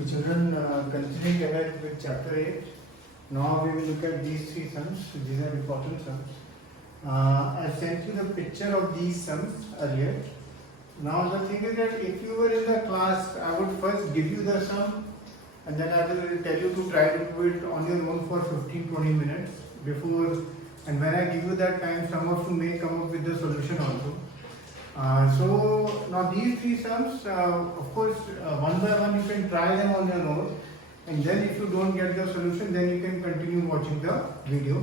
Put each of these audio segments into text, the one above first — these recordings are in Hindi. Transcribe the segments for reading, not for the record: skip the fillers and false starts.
Okay, children, continuing ahead with chapter 8. Now we will look at these three sums. These are important sums. I sent you the picture of these sums earlier. Now the thing is that if you were in the class, I would first give you the sum and then I will tell you to try to do it on your own for 15-20 minutes before, and when I give you that time, some of you may come up with the solution also. So now these three sums, of course, one by one you can try them on your own, and then if you don't get the solution, then you can continue watching the video.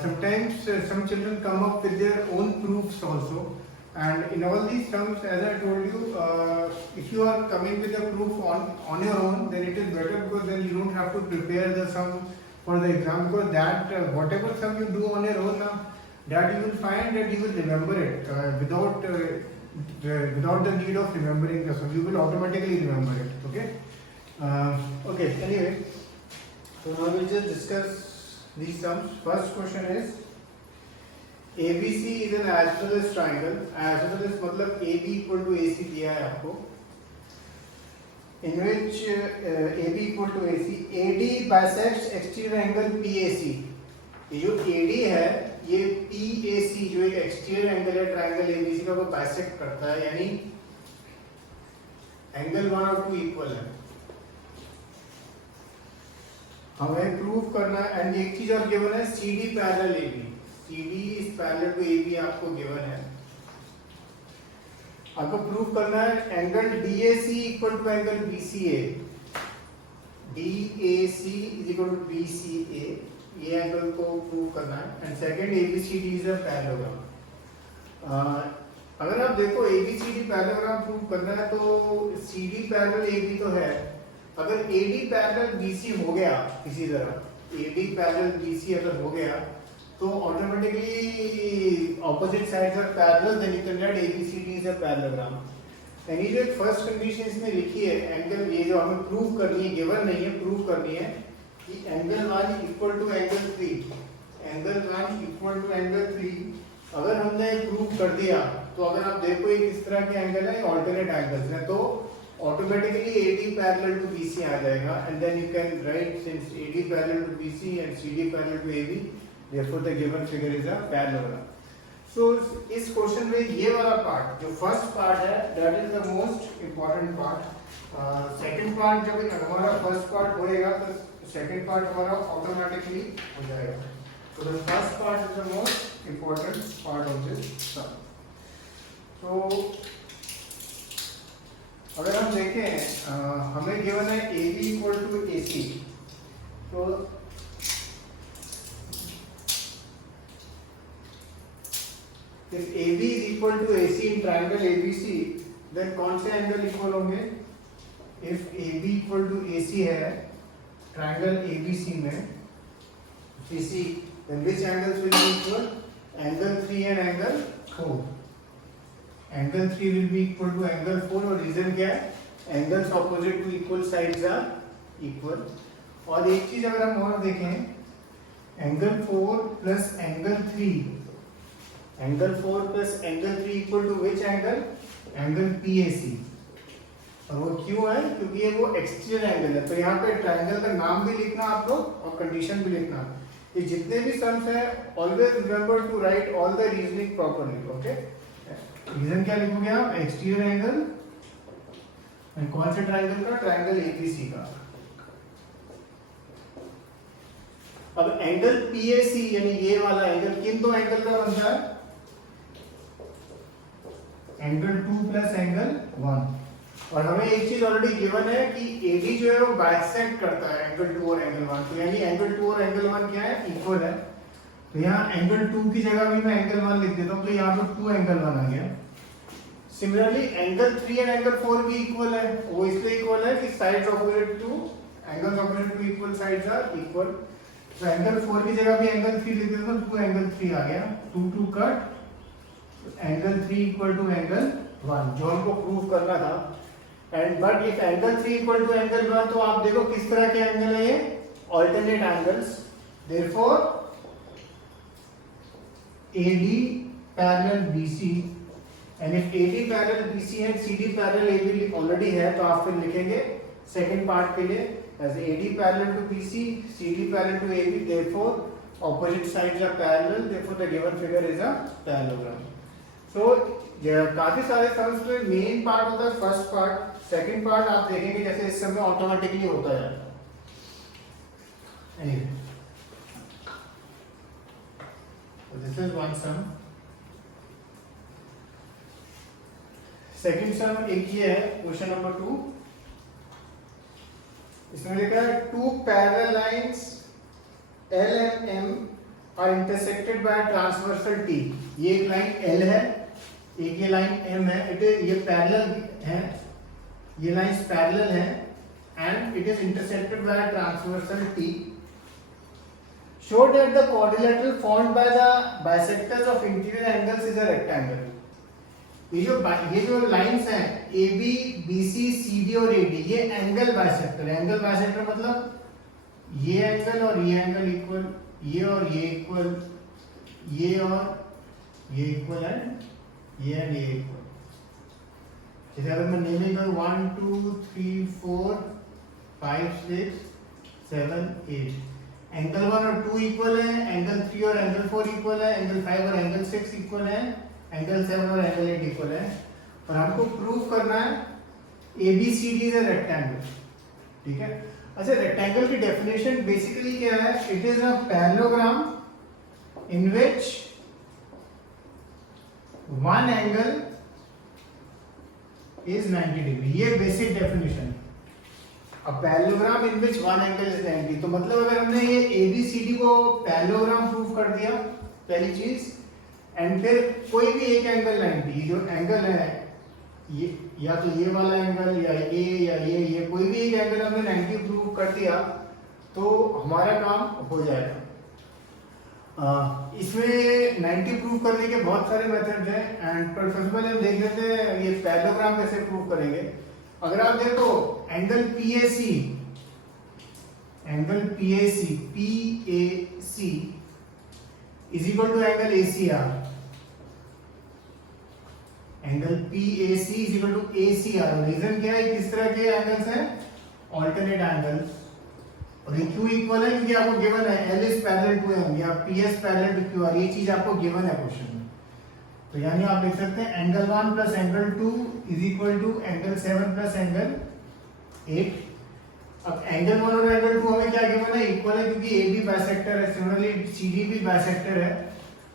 Sometimes some children come up with their own proofs also, and in all these sums, as I told you, if you are coming with a proof on your own, then it is better, because then you don't have to prepare the sum for the exam, because that whatever sum you do on your own now, that you will find that you will remember it without the need of remembering the sum. You will automatically remember it. Okay. Okay. Anyway, so now we'll just discuss these sums. First question is, ABC is an isosceles triangle. Isosceles मतलब AB equal to AC दिया है आपको. In which AB equal to AC, AD bisects exterior angle PAC. ये जो AD है, ये PAC जो एक एक्सटीरियर एंगल है ट्रायंगल ABC का, वो बाइसेक्ट करता है, यानी एंगल 1 और 2 इक्वल है. हमें प्रूव करना है. एंड एक चीज और गिवन है, CD parallel AB. CD is parallel to AB आपको गिवन है. आपको प्रूव करना है angle DAC equal to angle BCA. DAC is equal to BCA. ये एंगल को प्रूव करना है. And second, ABCD is a parallelogram. अगर आप देखो ABCD पैरेललोग्राम प्रूव करना है तो CD पैरेलल AB तो है. अगर AD पैरेलल BC हो गया किसी तरह, AD पैरेलल BC अगर हो गया तो automatically opposite sides are parallel, then you can write ABCD is a parallelogram. And ये जो फर्स्ट कंडीशन इसमें लिखी है, एंगल ये जो हमें प्रूव करनी है, गिवन नहीं है, प्रूव करनी है कि angle 1 equal to angle 3. Angle 1 equal to angle 3 अगर हमने प्रूव कर दिया तो अगर आप देखो ये किस तरह के एंगल है, ऑल्टरनेट एंगल्स हैं, तो automatically AD parallel to BC आ जाएगा. And then you can write since AD parallel to BC and CD parallel to AB, therefore the given figure is a parallelogram. So इस क्वेश्चन में ये वाला पार्ट जो फर्स्ट पार्ट है, that is the most important part. Second part जब हमारा फर्स्ट पार्ट होएगा तो सेकंड पार्ट हमारा ऑटोमेटिकली हो जाएगा. So the first part is the most important part of this sum. तो अगर हम देखें, हमें गिवन है AB इक्वल टू AC. तो if AB is equal to AC in triangle ABC, then कौन से एंगल इक्वल होंगे? If AB equal to AC है ट्रायंगल ABC में, CC, then which angles will be equal? Angle 3 and angle 4. Angle 3 will be equal to angle 4, और रीजन क्या है? Angles opposite to equal sides are equal. और एक चीज अगर हम और देखें, angle 4 plus angle 3, angle 4 plus angle 3 equal to which angle? Angle PAC. और वो क्यों है? क्योंकि ये वो एक्सटीरियर एंगल है. तो यहाँ पे ट्रायंगल का नाम भी लिखना आप लोग और कंडीशन भी लिखना. ये जितने भी सम्स हैं, always remember to write all the reasoning properly. Okay, reason क्या लिखोगे आप? Exterior angle. एंड कौन से ट्रायंगल का? ट्रायंगल ABC का. अब एंगल PAC यानी ये वाला एंगल किन दो एंगल का बनता है? Angle 2 plus angle 1. और हमें एक चीज ऑलरेडी गिवन है कि AD जो है वो बाइसेक्ट करता है एंगल 2 और एंगल 1. तो यानी एंगल 2 और एंगल 1 क्या है? इक्वल है. तो यहाँ एंगल 2 की जगह भी मैं एंगल 1 लिख देता हूँ, तो यहाँ पर 2 एंगल 1 आ गया. सिमिलरली एंगल 3 एंड एंगल 4 भी इक्वल है. वो इसलिए इक्वल है कि sides opposite to angles opposite to equal sides are equal. तो एंगल 4 की जगह भी एंगल 3 लिख देता हूँ, 2 एंगल 3 आ गया. 2 2 cut, angle 3 equal to angle 1 जो हमको प्रूव करना था. And but if angle 3 equal to angle 1, तो आप देखो किस तरह के एंगल है ये? Alternate angles. Therefore AD parallel BC, and if AD parallel BC and CD parallel AB already है, तो आप फिर लिखेंगे सेकंड पार्ट के लिए as AD parallel to BC, CD parallel to AB, therefore opposite sides are parallel, therefore the given figure is a parallelogram. So काफी सारे सम्स में मेन पार्ट होता है फर्स्ट पार्ट, सेकंड पार्ट आप देखेंगे जैसे इस समय ऑटोमेटिकली होता जाता है। Anyway, so this is one sum. Second sum एक ये है क्वेश्चन नंबर 2, इसमें लिखा है two parallel lines L and M are intersected by a transversal T। ये एक लाइन L है, एक ये लाइन M है, ये पैरेलल है, ये लाइंस पैरेलल है and it is intersected by a transversal T। Show that the quadrilateral formed by the bisectors of interior angles is a rectangle। ये जो लाइंस हैं AB, BC, CD और AD, ये एंगल बाइसेक्टर है। एंगल बाइसेक्टर मतलब ये एंगल और ये एंगल इक्वल, ये और ये इक्वल, ये और ये इक्वल एंड ये इक्वल। जैसे अगर मैं नेमिंग करूं 1 2 3 4 5 6 7 8, एंगल 1 और 2 इक्वल है, एंगल 3 और एंगल 4 इक्वल है, एंगल 5 और एंगल 6 इक्वल है, एंगल 7 और एंगल 8 इक्वल है। और हमको प्रूव करना है ABCD इज अ रेक्टेंगल। ठीक है, अच्छा रेक्टेंगल की डेफिनेशन बेसिकली क्या है? It is a parallelogram in which one angle is 90 degree. ये basic definition. A parallelogram in which one angle is 90, तो मतलब अगर हमने ये ABCD को पैरेललोग्राम प्रूव कर दिया पहली चीज, एंड फिर कोई भी एक एंगल 90, जो एंगल है ये या तो ये वाला एंगल या ये कोई भी एक एंगल हमने 90 प्रूव कर दिया तो हमारा काम हो जाएगा। इसमें 90 प्रूव करने के बहुत सारे मेथड्स हैं एंड सबसे पहले हम देख लेते हैं ये पैरेललोग्राम कैसे प्रूव करेंगे। अगर आप देखो angle PAC is equal to angle ACR। एंगल PAC is equal to ACR। Reason क्या है? किस तरह के एंगल्स हैं? Alternate angles. और ये क्यों इक्वल है? क्योंकि आपको गिवन है L is parallel to M या PS पैरेलल टू QR। ये चीज आपको गिवन है क्वेश्चन में। तो यानी आप लिख सकते हैं angle 1 plus angle 2 is equal to angle 7 plus angle 8। अब एंगल 1 और एंगल 2 हमें क्या गिवन है? इक्वल है क्योंकि AB बाइसेक्टर है, सिमिलरली CD भी बाइसेक्टर है।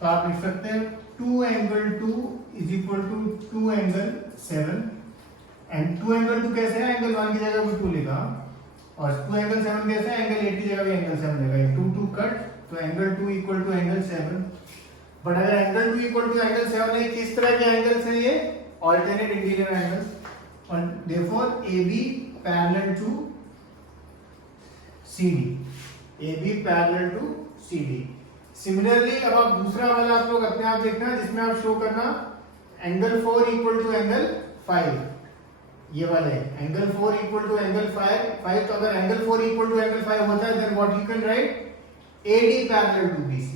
तो आप लिख सकते हैं 2 angle 2 is equal to 2 angle 7। And 2 angle 2 कैसे है? एंगल 1 की जगह भी 2 लिखा, और 2 एंगल 7 कैसे है? एंगल 8 की जगह भी एंगल 7 लिखा। ये 2 2 कट, तो angle 2 equal to angle 7। But अगर एंगल 2 इक्वल टू एंगल 7 है, किस तरह के एंगल्स हैं ये? Alternate interior angles. और therefore AB parallel to CD। Similarly अब आप दूसरा वाला आप लोग अपने आप देखना जिसमें आप शो करना एंगल 4 इक्वल टू एंगल 5। ये वाले एंगल 4 इक्वल टू एंगल 5। तो अगर एंगल 4 इक्वल टू एंगल 5 होता है then what you can write AD parallel to BC।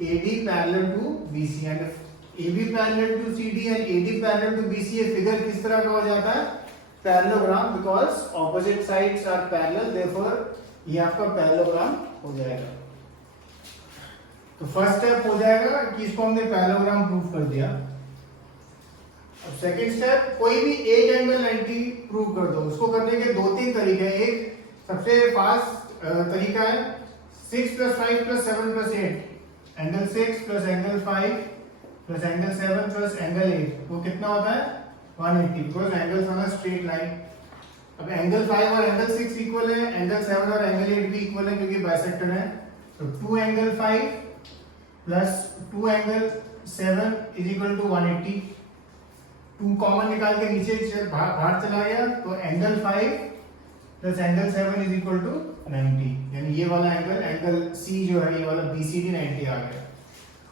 And AB parallel to CD and AD parallel to BC। ये फिगर किस तरह का हो जाता है? Parallelogram, because opposite sides are parallel, therefore ये आपका पैरेललोग्राम हो जाएगा। तो फर्स्ट स्टेप हो जाएगा कि इसको हमने पैरेललोग्राम प्रूव कर दिया। अब सेकंड स्टेप, कोई भी एक एंगल 90 प्रूव कर दो। उसको करने के 2-3 तरीके हैं। एक सबसे फास्ट तरीका है 6 + 5 + 7 + 8। एंगल 6 + एंगल 5 + एंगल 7 + एंगल 8, वो कितना होता है? 180, because angles on a straight line. अब एंगल 5 और एंगल 6 इक्वल है, एंगल 7 और एंगल 8 भी इक्वल है क्योंकि बाइसेक्टर है। तो 2 angle 5 plus 2 angle 7 is equal to 180। 2 common निकाल के नीचे बाहर चला गया, तो angle 5 plus angle 7 is equal to 90। यानी ये वाला एंगल C जो है, ये वाला BCD 90 आ गया।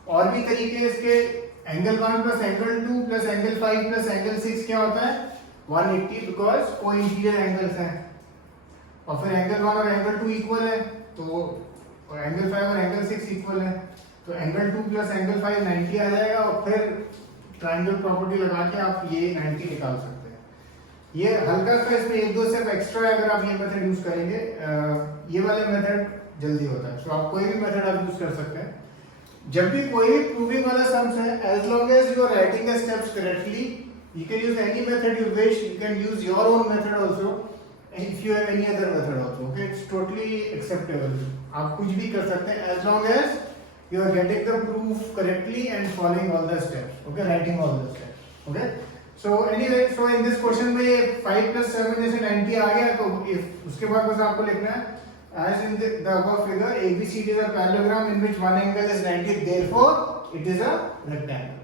और भी तरीके इसके, angle 1 plus angle 2 plus angle 5 plus angle 6 क्या होता है? 180, बिकॉज कोई इंटीरियर एंगल्स हैं। और फिर एंगल 1 और एंगल 2 इक्वल है, तो एंगल 5 और एंगल 6 इक्वल है, तो एंगल 2 प्लस एंगल 5 90 आ जाएगा। और फिर ट्रायंगल प्रॉपर्टी लगा के आप ये 90 निकाल सकते हैं। ये हल्का सा इसमें एक दो स्टेप एक्स्ट्रा है अगर आप ये मेथड यूज करेंगे। ये वाले मेथड जल्दी होता है, तो आप कोई भी मेथड आप यूज कर सकते हैं। जब भी कोई भी प्रूविंग वाला सम्स है, as long as you are writing the steps correctly, you can use any method you wish. You can use your own method also, and if you have any other method also, okay, it's totally acceptable. आप कुछ भी कर सकते हैं as long as you are getting the proof correctly and following all the steps, okay, writing all the steps, okay. So anyway, so in this question में 5 plus 7 जैसे 90 आ गया, तो if उसके बाद बस आपको लिखना है as in the above figure ABCD is a parallelogram in which one angle is 90, therefore it is a rectangle,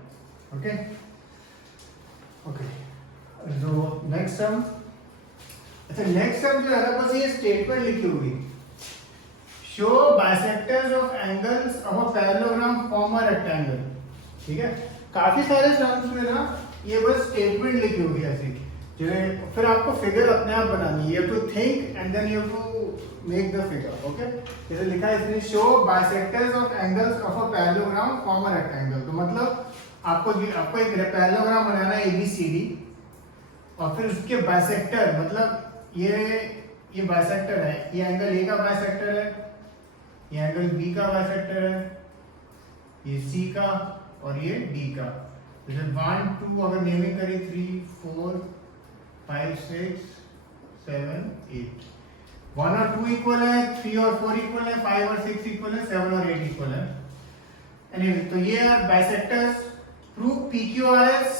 okay. Okay, so next sum, अच्छा next sum जो है ना बस ये स्टेटमेंट लिखी होगी, show bisectors of angles of a parallelogram form a rectangle, ठीक है। काफी सारे सम्स में ना ये बस स्टेटमेंट लिखी होगी ऐसी, जो है फिर आपको फिगर अपने आप बनानी है, you have to think and then you have to make the figure, okay। जैसे लिखा है इसमें show bisectors of angles of a parallelogram form a rectangle, तो मतलब आपको एक पैरेललोग्राम बनाना है ABCD, और फिर उसके बाइसेक्टर, मतलब ये बाइसेक्टर है, ये एंगल A का बाइसेक्टर है, ये एंगल B का बाइसेक्टर है, ये C का और ये D का। जैसे 1 2 अगर नेमिंग करें 3 4 5 6 7 8, 1 और 2 इक्वल है, 3 और 4 इक्वल है, 5 और 6 इक्वल है, 7 और 8 इक्वल है। एनीवे, तो ये bisectors prove PQRS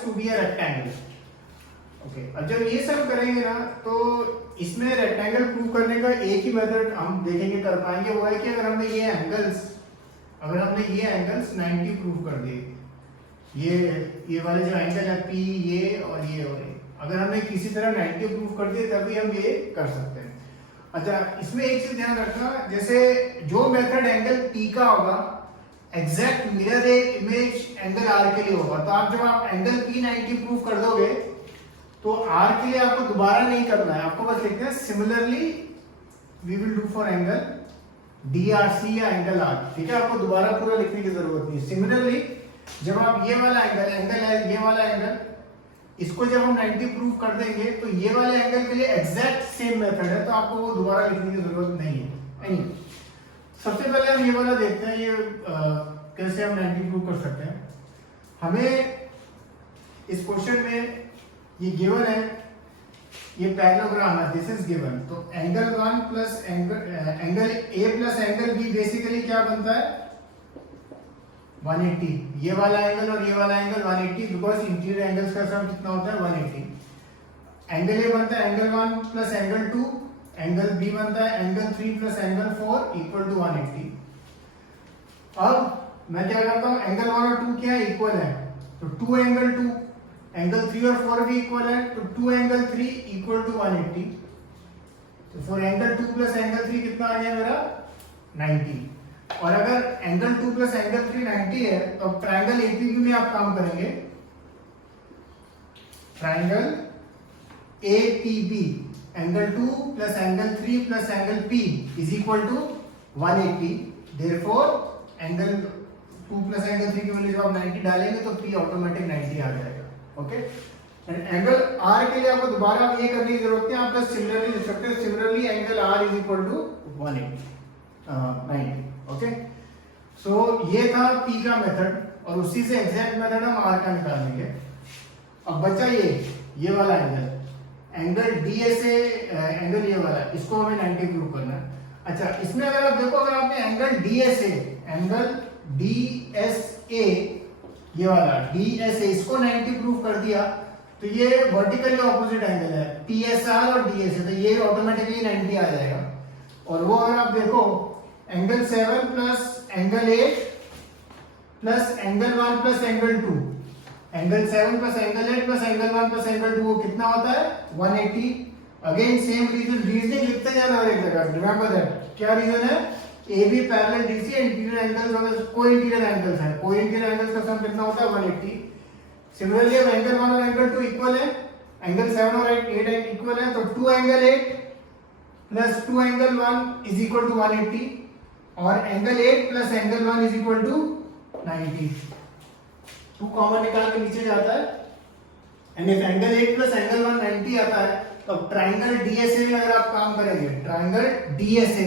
to be a rectangle, okay. अब जब ये सब करेंगे ना, तो इसमें रेक्टेंगल प्रूव करने का एक ही मेथड हम देखेंगे कर पाएंगे, वो है कि अगर हमने ये एंगल्स 90 प्रूव कर दिए, ये वाले जो एंगल है P, ये और ये, अगर हमने किसी तरह 90 प्रूव कर दिए तभी हम ये कर सकते हैं। अच्छा, इसमें एक चीज ध्यान रखना, जैसे जो मेथड एंगल P का होगा exact mirror image angle R के लिए होगा, तो आप जब आप एंगल P 90 प्रूव कर दोगे तो R के लिए आपको दोबारा नहीं करना है, आपको बस लिखना है similarly we will do for angle DRC या एंगल R, ठीक है। आपको दोबारा पूरा लिखने की जरूरत नहीं है। सिमिलरली जब आप ये वाला एंगल है, ये वाला एंगल, इसको जब हम 90 प्रूव कर देंगे तो ये वाले एंगल के लिए एग्जैक्ट सेम मेथड है, तो आपको वो दोबारा लिखने की जरूरत नहीं है। सबसे पहले हम ये वाला देखते हैं, ये कैसे हम 90 प्रूव कर सकते हैं। हमें इस क्वेश्चन में ये गिवन है, ये पैरेललोग्राम है, दिस इज गिवन, तो angle 1 plus angle A plus angle B basically क्या बनता है 180। ये वाला एंगल और ये वाला एंगल 180, बिकॉज इंटीरियर एंगल्स का सम कितना होता है 180। एंगल A बनता है angle 1 plus angle 2, angle B बनता है angle 3 plus angle 4 equal to 180। अब मैं क्या करता हूं, एंगल 1 और 2 क्या है इक्वल है, तो 2 एंगल 2, एंगल 3 और 4 भी इक्वल है, तो 2 एंगल 3 इक्वल टू 180। तो फॉर एंगल 2 प्लस एंगल 3 कितना आ गया मेरा 90। और अगर एंगल 2 प्लस एंगल 3 90 है, तो ट्रायंगल एपीबी में आप काम करेंगे, triangle APB angle 2 plus angle 3 plus angle P is equal to 180। Therefore angle 2 plus angle 3 की वैल्यू जब आप 90 डालेंगे तो P ऑटोमेटिक 90 आ जाएगा, ओके। एंगल R के लिए आपको दोबारा आप ये करने की जरूरत नहीं, आप बस सिमिलरली लिख सकते हैं, similarly angle R is equal to 90, okay. So ये था P का मेथड, और उसी से एग्जैक्ट मेथड हम R का निकालेंगे। अब बचा ये वाला एंगल DSA, एंगल ये वाला, इसको हमें 90 प्रूव करना है। अच्छा, इसमें अगर आप देखो, अगर आपने एंगल DSA ये वाला DSA इसको 90 प्रूव कर दिया, तो ये वर्टिकली ऑपोजिट एंगल है PSR और DSA, तो ये ऑटोमेटिकली 90 आ जाएगा। और वो अगर आप देखो angle 7 plus angle 8 plus angle 1 plus angle 2, angle 7 plus angle 8 plus angle 1 plus angle 2 वो कितना होता है 180। अगेन सेम रीजनिंग लिखते जाना हर एक जगह, रिमेंबर दैट। क्या रीजन है, AB parallel DC, interior angles अगर कोई इंटीरियर एंगल्स है, कोई इंटीरियर एंगल्स का सम कितना होता है 180। सिमिलरली अब एंगल 1 और एंगल 2 इक्वल है, एंगल 7 और 8 इक्वल है, तो 2 angle 8 plus 2 angle 1 is equal to 180, और angle 8 plus angle 1 is equal to 90। 2 common निकाल के नीचे जाता है, and if angle 8 plus angle 1 90 आता है, तो ट्राइंगल डीएसए में अगर आप काम करेंगे, ट्राइंगल डीएसए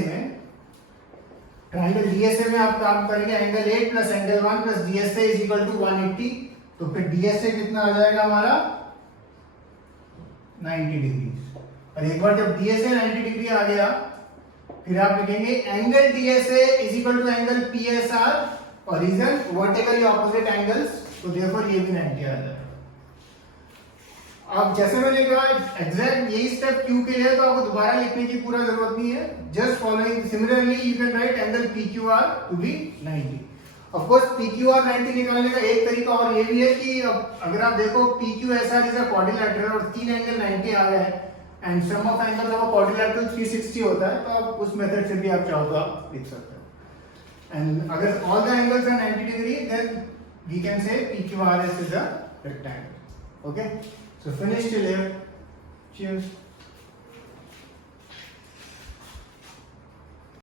में आप काम करेंगे, angle 8 plus angle 1 plus DSA is equal to 180, तो फिर डीएसए कितना आ जाएगा हमारा 90 डिग्री। और एक बार जब डीएसए 90 डिग्री आ गया, फिर आप लिखेंगे angle DSA is equal to angle PSR, और रीजन वर्टिकली ऑपोजिट एंगल्स, तो देयरफॉर ये भी 90 आ जाएगा। अब जैसे मैंने कहा एग्जैक्ट यही स्टेप क्यू के लिए, तो आपको दोबारा लिखने की पूरा जरूरत नहीं है, just following similarly you can write angle PQR to be 90। Of course PQR 90 निकालने का एक तरीका और ये भी है कि अगर आप देखो पीक्यूएसआर इज अ क्वाड्रिलैटरल और तीन एंगल 90 आ गए हैं and sum of angles of a quadrilateral 360 होता है, तो आप उस मेथड से भी आप चाहो तो आप लिख सकते हो। एंड अगर all the angles are 90 degree, then we can say PQRS is a rectangle. Okay, so finish till here. Cheers.